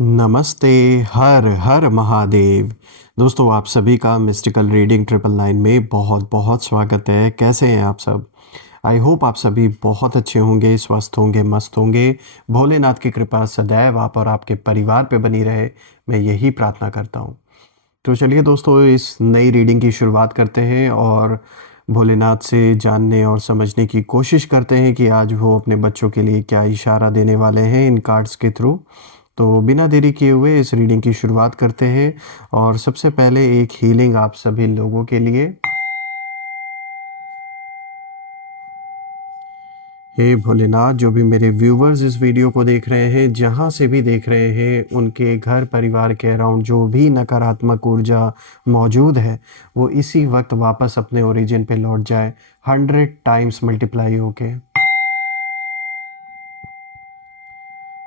नमस्ते। हर हर महादेव। दोस्तों, आप सभी का मिस्टिकल रीडिंग 999 में बहुत बहुत स्वागत है। कैसे हैं आप सब? आई होप आप सभी बहुत अच्छे होंगे, स्वस्थ होंगे, मस्त होंगे। भोलेनाथ की कृपा सदैव आप और आपके परिवार पे बनी रहे, मैं यही प्रार्थना करता हूँ। तो चलिए दोस्तों, इस नई रीडिंग की शुरुआत करते हैं और भोलेनाथ से जानने और समझने की कोशिश करते हैं कि आज वो अपने बच्चों के लिए क्या इशारा देने वाले हैं इन कार्ड्स के थ्रू। तो बिना देरी किए हुए इस रीडिंग की शुरुआत करते हैं और सबसे पहले एक हीलिंग आप सभी लोगों के लिए। हे भोलेनाथ, जो भी मेरे व्यूवर्स इस वीडियो को देख रहे हैं, जहाँ से भी देख रहे हैं, उनके घर परिवार के अराउंड जो भी नकारात्मक ऊर्जा मौजूद है वो इसी वक्त वापस अपने ओरिजिन पे लौट जाए, 100 टाइम्स मल्टीप्लाई होके।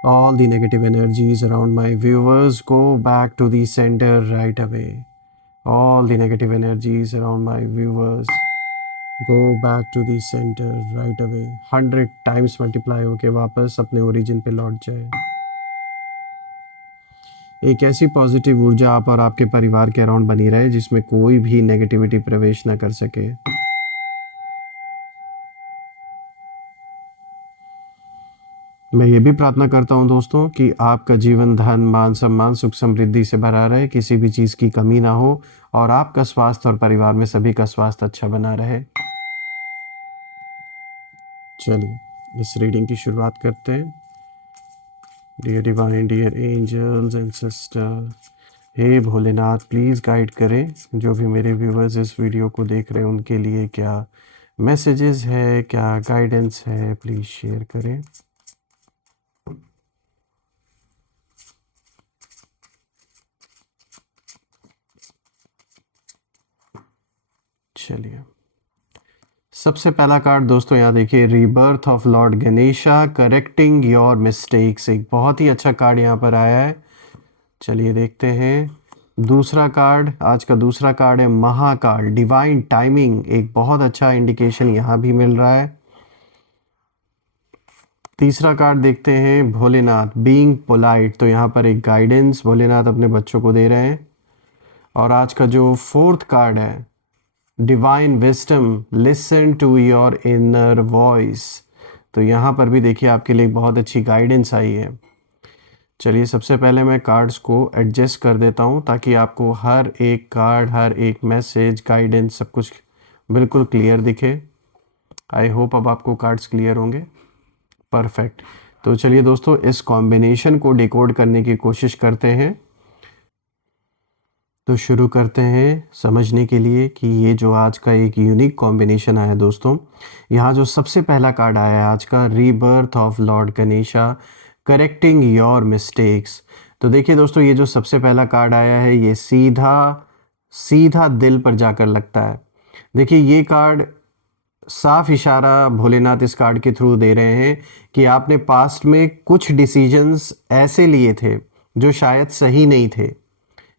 All the negative energies around my viewers go back to the center right away. All the negative energies around my viewers go back to the center right away. 100 times multiply होके वापस अपने origin पे लौट जाए। एक ऐसी positive ऊर्जा आप और आपके परिवार के अराउंड बनी रहे जिसमें कोई भी नेगेटिविटी प्रवेश न कर सके। मैं ये भी प्रार्थना करता हूँ दोस्तों कि आपका जीवन धन मान सम्मान सुख समृद्धि से भरा रहे, किसी भी चीज़ की कमी ना हो और आपका स्वास्थ्य और परिवार में सभी का स्वास्थ्य अच्छा बना रहे। चलिए इस रीडिंग की शुरुआत करते हैं। Dear divine, dear angels and sister, हे भोलेनाथ, प्लीज़ गाइड करें जो भी मेरे व्यूवर्स इस वीडियो को देख रहे हैं उनके लिए क्या मैसेजेस है, क्या गाइडेंस है, प्लीज़ शेयर करें। चलिए, सबसे पहला कार्ड दोस्तों यहाँ देखिए, rebirth of Lord Ganesha, correcting your mistakes. एक बहुत ही अच्छा कार्ड यहाँ पर आया है। चलिए देखते हैं दूसरा कार्ड। आज का दूसरा कार्ड है महाकाल, डिवाइन टाइमिंग। एक बहुत अच्छा इंडिकेशन यहाँ भी मिल रहा है। तीसरा कार्ड देखते हैं भोलेनाथ, बीइंग पोलाइट। तो यहाँ पर एक गाइडेंस भोलेनाथ अपने बच्चों को दे रहे हैं। और आज का जो फोर्थ कार्ड है, divine wisdom, listen to your inner voice. तो यहाँ पर भी देखिए आपके लिए बहुत अच्छी गाइडेंस आई है। चलिए सबसे पहले मैं कार्ड्स को एडजस्ट कर देता हूँ ताकि आपको हर एक कार्ड, हर एक मैसेज, गाइडेंस सब कुछ बिल्कुल क्लियर दिखे। आई होप अब आपको कार्ड्स क्लियर होंगे। परफेक्ट। तो चलिए दोस्तों, इस कॉम्बिनेशन को डिकोड करने की कोशिश करते हैं। तो शुरू करते हैं समझने के लिए कि ये जो आज का एक यूनिक कॉम्बिनेशन आया दोस्तों। यहाँ जो सबसे पहला कार्ड आया है आज का, rebirth of Lord Ganesha, correcting your mistakes. तो देखिए दोस्तों, ये जो सबसे पहला कार्ड आया है ये सीधा सीधा दिल पर जाकर लगता है। देखिए ये कार्ड साफ इशारा भोलेनाथ इस कार्ड के थ्रू दे रहे हैं कि आपने पास्ट में कुछ डिसीजंस ऐसे लिए थे जो शायद सही नहीं थे।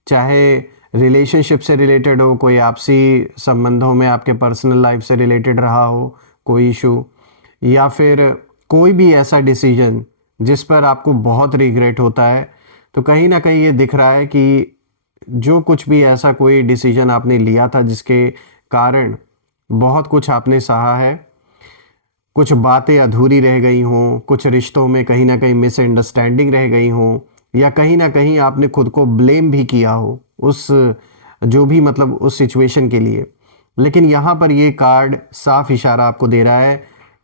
चाहे रिलेशनशिप से रिलेटेड हो, कोई आपसी संबंधों में आपके पर्सनल लाइफ से रिलेटेड रहा हो कोई इशू, या फिर कोई भी ऐसा डिसीजन जिस पर आपको बहुत रिग्रेट होता है। तो कहीं ना कहीं ये दिख रहा है कि जो कुछ भी ऐसा कोई डिसीजन आपने लिया था जिसके कारण बहुत कुछ आपने सहा है, कुछ बातें अधूरी रह गई हों, कुछ रिश्तों में कहीं ना कहीं मिसअंडरस्टैंडिंग रह गई हों, या कहीं ना कहीं आपने खुद को ब्लेम भी किया हो उस जो भी मतलब उस सिचुएशन के लिए। लेकिन यहाँ पर ये कार्ड साफ इशारा आपको दे रहा है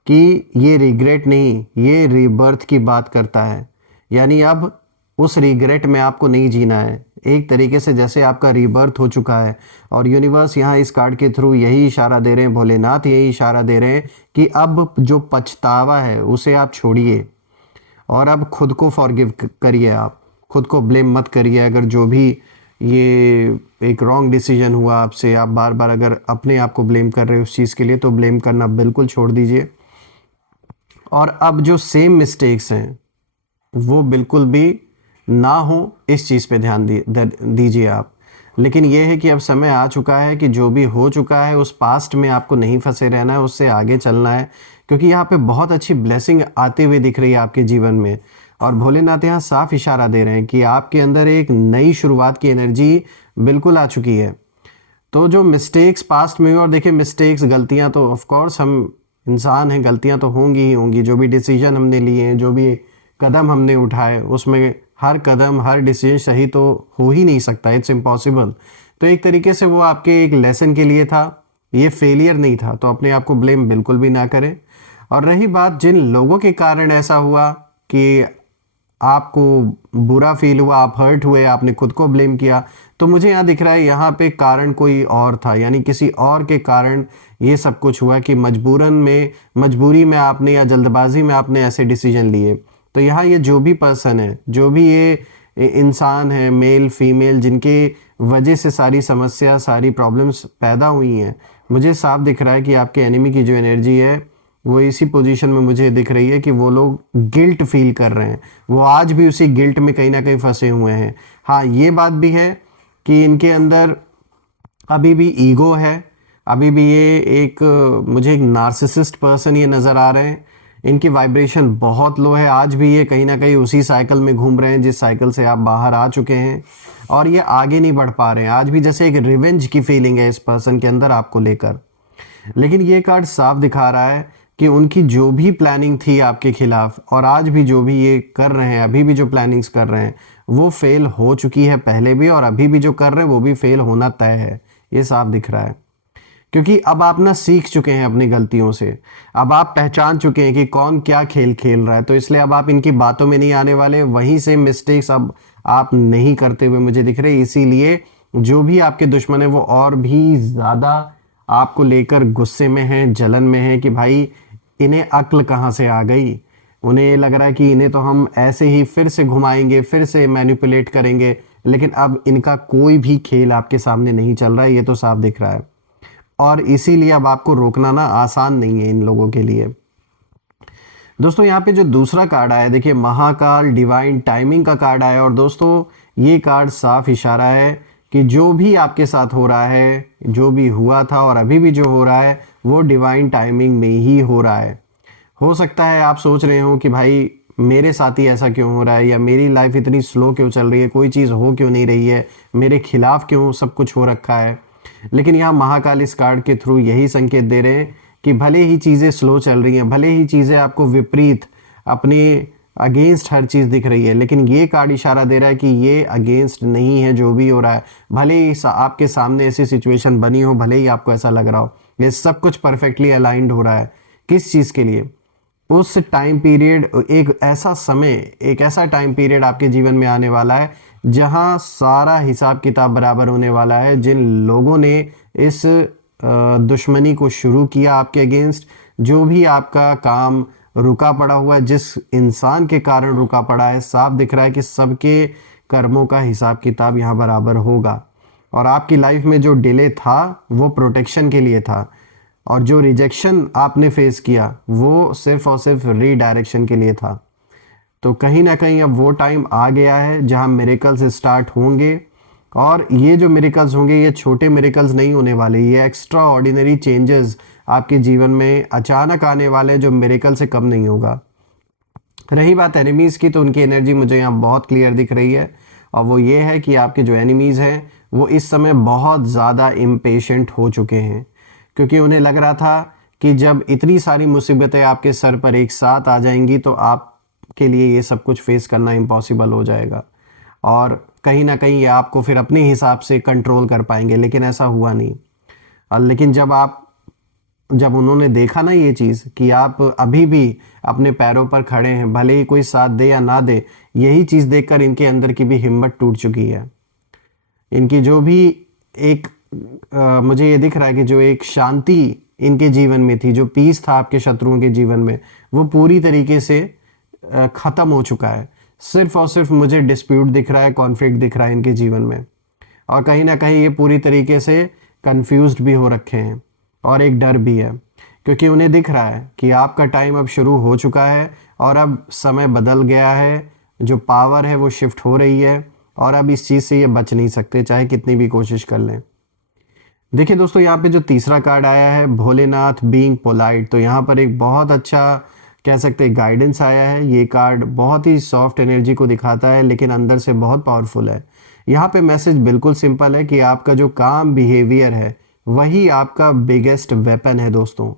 कि ये रिग्रेट नहीं, ये रीबर्थ की बात करता है। यानी अब उस रिग्रेट में आपको नहीं जीना है। एक तरीके से जैसे आपका रीबर्थ हो चुका है और यूनिवर्स यहाँ इस कार्ड के थ्रू यही इशारा दे रहे हैं, भोलेनाथ यही इशारा दे रहे हैं कि अब जो पछतावा है उसे आप छोड़िए और अब खुद को फॉरगिव करिए। आप खुद को ब्लेम मत करिए। अगर जो भी ये एक रॉन्ग डिसीजन हुआ आपसे, आप बार बार अगर अपने आप को ब्लेम कर रहे हो उस चीज़ के लिए, तो ब्लेम करना बिल्कुल छोड़ दीजिए। और अब जो सेम मिस्टेक्स हैं वो बिल्कुल भी ना हो, इस चीज़ पे ध्यान दीजिए आप। लेकिन ये है कि अब समय आ चुका है कि जो भी हो चुका है उस पास्ट में आपको नहीं फंसे रहना है, उससे आगे चलना है। क्योंकि यहाँ पे बहुत अच्छी ब्लेसिंग आते हुए दिख रही है आपके जीवन में। और भोलेनाथ यहाँ साफ इशारा दे रहे हैं कि आपके अंदर एक नई शुरुआत की एनर्जी बिल्कुल आ चुकी है। तो जो मिस्टेक्स पास्ट में हुई, और देखिए मिस्टेक्स, गलतियां तो ऑफ कोर्स हम इंसान हैं, गलतियां तो होंगी ही होंगी। जो भी डिसीजन हमने लिए हैं, जो भी कदम हमने उठाए, उसमें हर कदम हर डिसीजन सही तो हो ही नहीं सकता, इट्स इम्पॉसिबल। तो एक तरीके से वो आपके एक लेसन के लिए था, ये फेलियर नहीं था। तो अपने आप को ब्लेम बिल्कुल भी ना करें। और रही बात जिन लोगों के कारण ऐसा हुआ कि आपको बुरा फील हुआ, आप हर्ट हुए, आपने खुद को ब्लेम किया, तो मुझे यहाँ दिख रहा है यहाँ पे कारण कोई और था, यानी किसी और के कारण ये सब कुछ हुआ कि मजबूरी में आपने या जल्दबाजी में आपने ऐसे डिसीजन लिए। तो यहाँ ये जो भी पर्सन है, जो भी ये इंसान है, मेल फीमेल, जिनके वजह से सारी समस्या सारी प्रॉब्लम्स पैदा हुई हैं, मुझे साफ दिख रहा है कि आपके एनिमी की जो एनर्जी है वो इसी पोजीशन में मुझे दिख रही है कि वो लोग गिल्ट फील कर रहे हैं। वो आज भी उसी गिल्ट में कहीं ना कहीं फंसे हुए हैं। हाँ, ये बात भी है कि इनके अंदर अभी भी ईगो है, अभी भी ये एक मुझे एक नार्सिसिस्ट पर्सन ये नज़र आ रहे हैं। इनकी वाइब्रेशन बहुत लो है, आज भी ये कहीं ना कहीं उसी साइकिल में घूम रहे हैं जिस साइकिल से आप बाहर आ चुके हैं, और ये आगे नहीं बढ़ पा रहे हैं। आज भी जैसे एक रिवेंज की फीलिंग है इस पर्सन के अंदर आपको लेकर। लेकिन ये कार्ड साफ दिखा रहा है कि उनकी जो भी प्लानिंग थी आपके खिलाफ, और आज भी जो भी ये कर रहे हैं, अभी भी जो प्लानिंग्स कर रहे हैं, वो फेल हो चुकी है पहले भी, और अभी भी जो कर रहे हैं वो भी फेल होना तय है। ये साफ दिख रहा है क्योंकि अब आप ना सीख चुके हैं अपनी गलतियों से। अब आप पहचान चुके हैं कि कौन क्या खेल खेल रहा है, तो इसलिए अब आप इनकी बातों में नहीं आने वाले। वहीं से मिस्टेक्स अब आप नहीं करते हुए मुझे दिख रहे। इसीलिए जो भी आपके दुश्मन है वो और भी ज़्यादा आपको लेकर गुस्से में है, जलन में है कि भाई इन्हें अक्ल कहाँ से आ गई। उन्हें ये लग रहा है कि इन्हें तो हम ऐसे ही फिर से घुमाएंगे, फिर से मैनिपुलेट करेंगे, लेकिन अब इनका कोई भी खेल आपके सामने नहीं चल रहा है, ये तो साफ दिख रहा है। और इसीलिए अब आपको रोकना ना आसान नहीं है इन लोगों के लिए। दोस्तों यहाँ पे जो दूसरा कार्ड आया, देखिए महाकाल डिवाइन टाइमिंग का कार्ड आया, और दोस्तों ये कार्ड साफ इशारा है कि जो भी आपके साथ हो रहा है, जो भी हुआ था और अभी भी जो हो रहा है, वो डिवाइन टाइमिंग में ही हो रहा है। हो सकता है आप सोच रहे हो कि भाई मेरे साथ ही ऐसा क्यों हो रहा है, या मेरी लाइफ इतनी स्लो क्यों चल रही है, कोई चीज़ हो क्यों नहीं रही है, मेरे खिलाफ क्यों सब कुछ हो रखा है। लेकिन यहाँ महाकाल इस कार्ड के थ्रू यही संकेत दे रहे हैं कि भले ही चीज़ें स्लो चल रही हैं, भले ही चीज़ें आपको विपरीत, अपने अगेंस्ट हर चीज़ दिख रही है, लेकिन ये कार्ड इशारा दे रहा है कि ये अगेंस्ट नहीं है जो भी हो रहा है। भले ही आपके सामने ऐसी सिचुएशन बनी हो, भले ही आपको ऐसा लग रहा हो, ये सब कुछ परफेक्टली अलाइंड हो रहा है। किस चीज़ के लिए? उस टाइम पीरियड, एक ऐसा समय, एक ऐसा टाइम पीरियड आपके जीवन में आने वाला है जहां सारा हिसाब किताब बराबर होने वाला है। जिन लोगों ने इस दुश्मनी को शुरू किया आपके अगेंस्ट, जो भी आपका काम रुका पड़ा हुआ है, जिस इंसान के कारण रुका पड़ा है, साफ दिख रहा है कि सबके कर्मों का हिसाब किताब यहाँ बराबर होगा। और आपकी लाइफ में जो डिले था वो प्रोटेक्शन के लिए था, और जो रिजेक्शन आपने फेस किया वो सिर्फ और सिर्फ रीडायरेक्शन के लिए था। तो कहीं ना कहीं अब वो टाइम आ गया है जहां मिरेकल्स स्टार्ट होंगे, और ये जो मिरेकल्स होंगे ये छोटे मिरेकल्स नहीं होने वाले, ये एक्स्ट्रा ऑर्डिनरी चेंजेस आपके जीवन में अचानक आने वाले, जो मिरेकल से कम नहीं होगा। रही बात एनिमीज़ की, तो उनकी एनर्जी मुझे यहाँ बहुत क्लियर दिख रही है, और वो ये है कि आपके जो एनिमीज़ हैं वो इस समय बहुत ज़्यादा इम्पेशेंट हो चुके हैं, क्योंकि उन्हें लग रहा था कि जब इतनी सारी मुसीबतें आपके सर पर एक साथ आ जाएंगी तो आपके लिए ये सब कुछ फेस करना इम्पॉसिबल हो जाएगा, और कहीं ना कहीं ये आपको फिर अपने हिसाब से कंट्रोल कर पाएंगे। लेकिन ऐसा हुआ नहीं। और लेकिन जब उन्होंने देखा ना ये चीज़ कि आप अभी भी अपने पैरों पर खड़े हैं, भले ही कोई साथ दे या ना दे, यही चीज़ देखकर इनके अंदर की भी हिम्मत टूट चुकी है। इनकी जो भी एक मुझे ये दिख रहा है कि जो एक शांति इनके जीवन में थी, जो पीस था आपके शत्रुओं के जीवन में, वो पूरी तरीके से ख़त्म हो चुका है। सिर्फ और सिर्फ मुझे डिस्प्यूट दिख रहा है, कॉन्फ्लिक्ट दिख रहा है इनके जीवन में, और कहीं ना कहीं ये पूरी तरीके से कंफ्यूज्ड भी हो रखे हैं, और एक डर भी है, क्योंकि उन्हें दिख रहा है कि आपका टाइम अब शुरू हो चुका है, और अब समय बदल गया है, जो पावर है वो शिफ्ट हो रही है, और अब इस चीज़ से ये बच नहीं सकते चाहे कितनी भी कोशिश कर लें। देखिए दोस्तों, यहाँ पे जो तीसरा कार्ड आया है भोलेनाथ बीइंग पोलाइट, तो यहाँ पर एक बहुत अच्छा कह सकते हैं गाइडेंस आया है। ये कार्ड बहुत ही सॉफ्ट एनर्जी को दिखाता है लेकिन अंदर से बहुत पावरफुल है। यहाँ पे मैसेज बिल्कुल सिंपल है कि आपका जो काम बिहेवियर है वही आपका बिगेस्ट वेपन है दोस्तों।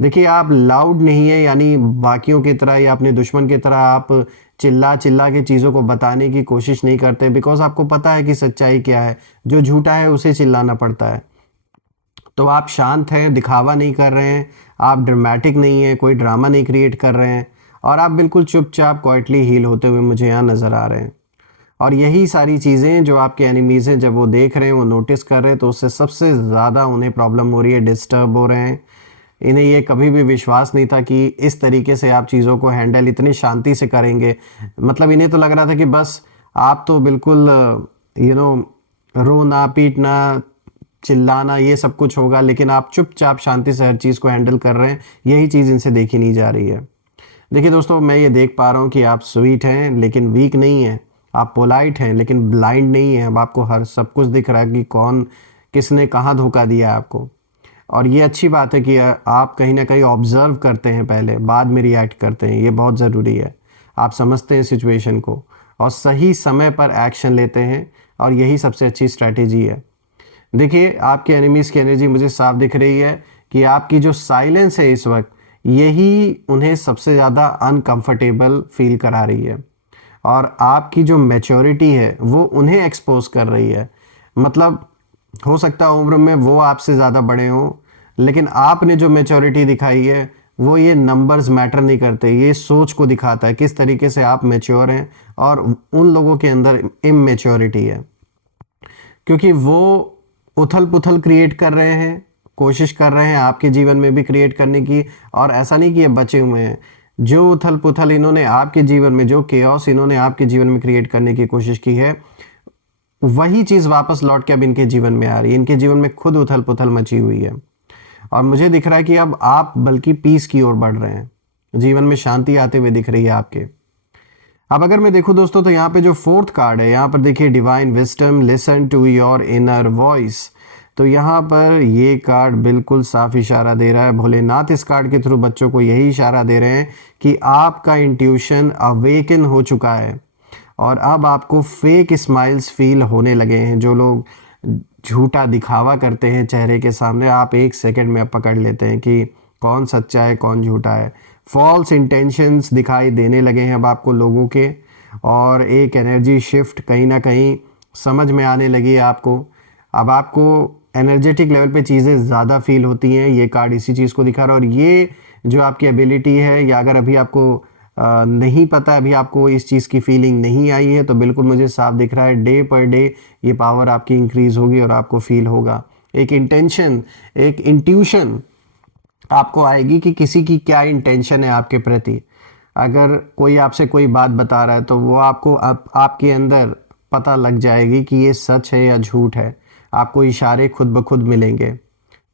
देखिए, आप लाउड नहीं है, यानी बाकियों की तरह या अपने दुश्मन की तरह आप चिल्ला चिल्ला के चीज़ों को बताने की कोशिश नहीं करते, बिकॉज आपको पता है कि सच्चाई क्या है। जो झूठा है उसे चिल्लाना पड़ता है। तो आप शांत हैं, दिखावा नहीं कर रहे हैं, आप ड्रामेटिक नहीं है, कोई ड्रामा नहीं क्रिएट कर रहे हैं, और आप बिल्कुल चुपचाप क्वाइटली हील होते हुए मुझे यहाँ नज़र आ रहे हैं। और यही सारी चीज़ें जो आपके एनिमीज़ हैं, जब वो देख रहे हैं, वो नोटिस कर रहे हैं, तो उससे सबसे ज़्यादा उन्हें प्रॉब्लम हो रही है, डिस्टर्ब हो रहे हैं। इन्हें ये कभी भी विश्वास नहीं था कि इस तरीके से आप चीज़ों को हैंडल इतनी शांति से करेंगे। मतलब इन्हें तो लग रहा था कि बस आप तो बिल्कुल रोना पीटना चिल्लाना ये सब कुछ होगा, लेकिन आप चुपचाप शांति से हर चीज़ को हैंडल कर रहे हैं। यही चीज़ इनसे देखी नहीं जा रही है। देखिए दोस्तों, मैं ये देख पा रहा हूँ कि आप स्वीट हैं लेकिन वीक नहीं हैं, आप पोलाइट हैं लेकिन ब्लाइंड नहीं हैं। अब आपको हर सब कुछ दिख रहा है कि कौन किसने कहाँ धोखा दिया है आपको। और ये अच्छी बात है कि आप कहीं ना कहीं ऑब्जर्व करते हैं पहले, बाद में रिएक्ट करते हैं। ये बहुत ज़रूरी है। आप समझते हैं सिचुएशन को और सही समय पर एक्शन लेते हैं, और यही सबसे अच्छी स्ट्रैटेजी है। देखिए, आपके एनिमीज़ की एनर्जी मुझे साफ दिख रही है कि आपकी जो साइलेंस है इस वक्त, यही उन्हें सबसे ज़्यादा अनकंफर्टेबल फील करा रही है। और आपकी जो मैच्योरिटी है वो उन्हें एक्सपोज कर रही है। मतलब हो सकता है उम्र में वो आपसे ज़्यादा बड़े हों, लेकिन आपने जो मैच्योरिटी दिखाई है वो ये नंबर्स मैटर नहीं करते, ये सोच को दिखाता है किस तरीके से आप मैच्योर हैं, और उन लोगों के अंदर इमैच्योरिटी है। क्योंकि वो उथल पुथल क्रिएट कर रहे हैं, कोशिश कर रहे हैं आपके जीवन में भी क्रिएट करने की। और ऐसा नहीं कि ये बचे हुए हैं। जो उथल पुथल इन्होंने आपके जीवन में, जो केओस इन्होंने आपके जीवन में क्रिएट करने की कोशिश की है, वही चीज़ वापस लौट के अब इनके जीवन में आ रही है। इनके जीवन में खुद उथल पुथल मची हुई है। और मुझे दिख रहा है कि अब आप बल्कि पीस की ओर बढ़ रहे हैं, जीवन में शांति आते हुए दिख रही है आपके। अब अगर मैं देखूं दोस्तों, तो यहाँ पे जो फोर्थ कार्ड है, यहाँ पर देखिए divine wisdom, listen to your inner voice. तो यहाँ पर ये कार्ड बिल्कुल साफ इशारा दे रहा है, भोलेनाथ इस कार्ड के थ्रू बच्चों को यही इशारा दे रहे हैं कि आपका इंट्यूशन अवेकन हो चुका है, और अब आपको फेक स्माइल्स फील होने लगे हैं। जो लोग झूठा दिखावा करते हैं चेहरे के सामने, आप एक सेकंड में पकड़ लेते हैं कि कौन सच्चा है कौन झूठा है। फॉल्स इंटेंशंस दिखाई देने लगे हैं अब आपको लोगों के, और एक एनर्जी शिफ्ट कहीं ना कहीं समझ में आने लगी है आपको। अब आपको एनर्जेटिक लेवल पे चीज़ें ज़्यादा फील होती हैं। ये कार्ड इसी चीज़ को दिखा रहा है। और ये जो आपकी एबिलिटी है, या अगर अभी आपको नहीं पता, अभी आपको इस चीज़ की फीलिंग नहीं आई है, तो बिल्कुल मुझे साफ दिख रहा है डे पर डे ये पावर आपकी इंक्रीज़ होगी और आपको फील होगा। एक इंटेंशन, एक इंट्यूशन आपको आएगी कि किसी की क्या इंटेंशन है आपके प्रति। अगर कोई आपसे कोई बात बता रहा है तो वो आपको आपके अंदर पता लग जाएगी कि ये सच है या झूठ है। आपको इशारे खुद ब खुद मिलेंगे।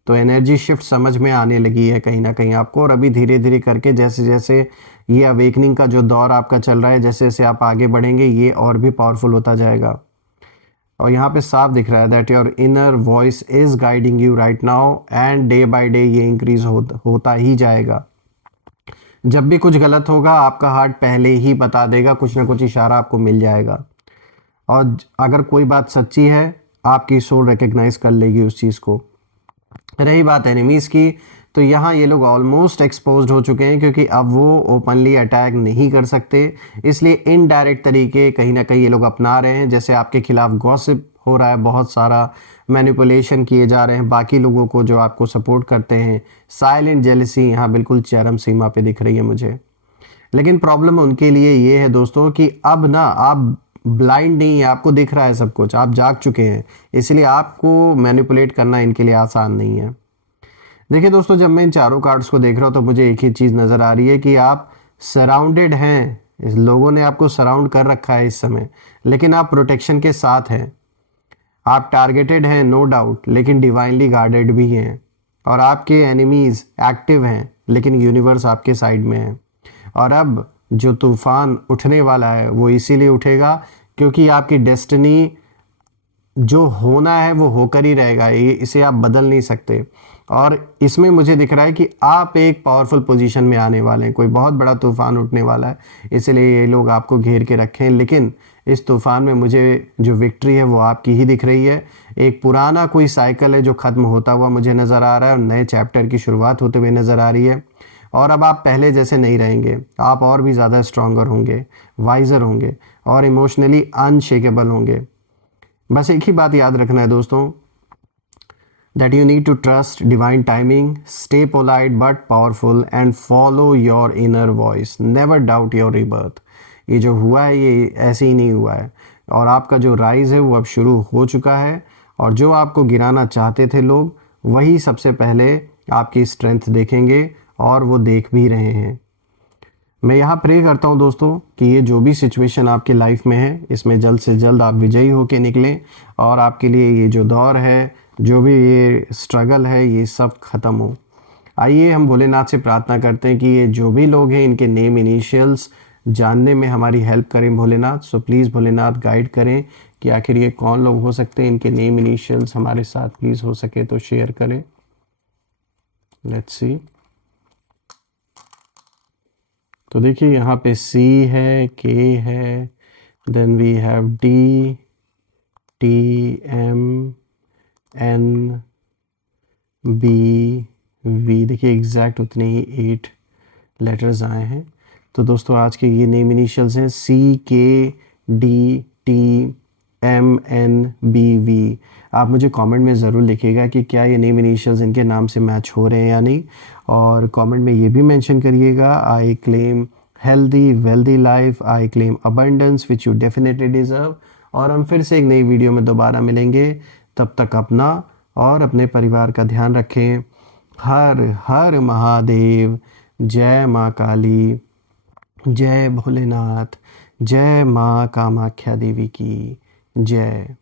तो एनर्जी शिफ्ट समझ में आने लगी है कहीं ना कहीं आपको। और अभी धीरे धीरे करके जैसे जैसे ये अवेकनिंग का जो दौर आपका चल रहा है, जैसे जैसे आप आगे बढ़ेंगे, ये और भी पावरफुल होता जाएगा। और यहाँ पे साफ दिख रहा है that your inner voice is guiding you right now, and day by day ये इंक्रीज होता ही जाएगा। जब भी कुछ गलत होगा, आपका हार्ट पहले ही बता देगा, कुछ ना कुछ इशारा आपको मिल जाएगा। और अगर कोई बात सच्ची है, आपकी सोल रिकग्नाइज कर लेगी उस चीज़ को। रही बात एनिमीज़ की, तो यहाँ ये लोग ऑलमोस्ट एक्सपोज्ड हो चुके हैं, क्योंकि अब वो ओपनली अटैक नहीं कर सकते। इसलिए इनडायरेक्ट तरीके कहीं ना कहीं ये लोग अपना रहे हैं। जैसे आपके खिलाफ गॉसिप हो रहा है, बहुत सारा मैनिपुलेशन किए जा रहे हैं बाकी लोगों को जो आपको सपोर्ट करते हैं। साइलेंट जेलसी यहाँ बिल्कुल चरम सीमा पे दिख रही है मुझे। लेकिन प्रॉब्लम उनके लिए ये है दोस्तों कि अब ना आप ब्लाइंड नहीं है, आपको दिख रहा है सब कुछ, आप जाग चुके हैं। इसलिए आपको मैनिपुलेट करना इनके लिए आसान नहीं है। देखिए दोस्तों, जब मैं इन चारों कार्ड्स को देख रहा हूँ तो मुझे एक ही चीज़ नज़र आ रही है कि आप सराउंडेड हैं। इस लोगों ने आपको सराउंड कर रखा है इस समय, लेकिन आप प्रोटेक्शन के साथ हैं। आप टारगेटेड हैं नो डाउट, लेकिन डिवाइनली गार्डेड भी हैं। और आपके एनिमीज़ एक्टिव हैं, लेकिन यूनिवर्स आपके साइड में है। और अब जो तूफान उठने वाला है वो इसीलिए उठेगा क्योंकि आपकी डेस्टिनी जो होना है वो होकर ही रहेगा। इसे आप बदल नहीं सकते। और इसमें मुझे दिख रहा है कि आप एक पावरफुल पोजीशन में आने वाले हैं, कोई बहुत बड़ा तूफान उठने वाला है, इसलिए ये लोग आपको घेर के रखे हैं। लेकिन इस तूफान में मुझे जो विक्ट्री है वो आपकी ही दिख रही है। एक पुराना कोई साइकिल है जो ख़त्म होता हुआ मुझे नज़र आ रहा है और नए चैप्टर की शुरुआत होते हुए नज़र आ रही है। और अब आप पहले जैसे नहीं रहेंगे, आप और भी ज़्यादा स्ट्रॉन्गर होंगे, वाइज़र होंगे और इमोशनली अनशेकेबल होंगे। बस एक ही बात याद रखना है दोस्तों, that you need to trust divine timing, stay polite but powerful and follow your inner voice, never doubt your rebirth। ये जो हुआ है ये ऐसे ही नहीं हुआ है, और आपका जो राइज है वो अब शुरू हो चुका है। और जो आपको गिराना चाहते थे लोग, वही सबसे पहले आपकी स्ट्रेंथ देखेंगे और वो देख भी रहे हैं। मैं यहाँ प्रे करता हूँ दोस्तों कि ये जो भी सिचुएशन आपकी लाइफ में है, इसमें जल्द से जल्द आप विजयी होके निकलें और आपके लिए ये जो दौर है, जो भी ये स्ट्रगल है, ये सब ख़त्म हो। आइए हम भोलेनाथ से प्रार्थना करते हैं कि ये जो भी लोग हैं इनके नेम इनिशियल्स जानने में हमारी हेल्प करें Bholenath. So please Bholenath guide करें कि आखिर ये कौन लोग हो सकते हैं, इनके नेम इनिशियल्स हमारे साथ प्लीज़ हो सके तो शेयर करें। Let's see. तो देखिए यहाँ पे सी है, के है, then we have D, T, M, N, B, V. देखिए एग्जैक्ट उतने ही 8 लेटर्स आए हैं। तो दोस्तों आज के ये नेम इनिशियल्स हैं C, K, D, T, M, N, B, V. आप मुझे कमेंट में ज़रूर लिखिएगा कि क्या ये नेम इनिशियल्स इनके नाम से मैच हो रहे हैं या नहीं, और कमेंट में ये भी मेंशन करिएगा, I claim healthy wealthy life, I claim abundance which you definitely deserve. और हम फिर से एक नई वीडियो में दोबारा मिलेंगे। तब तक अपना और अपने परिवार का ध्यान रखें। हर हर महादेव। जय माँ काली, जय भोलेनाथ, जय माँ कामाख्या देवी की जय।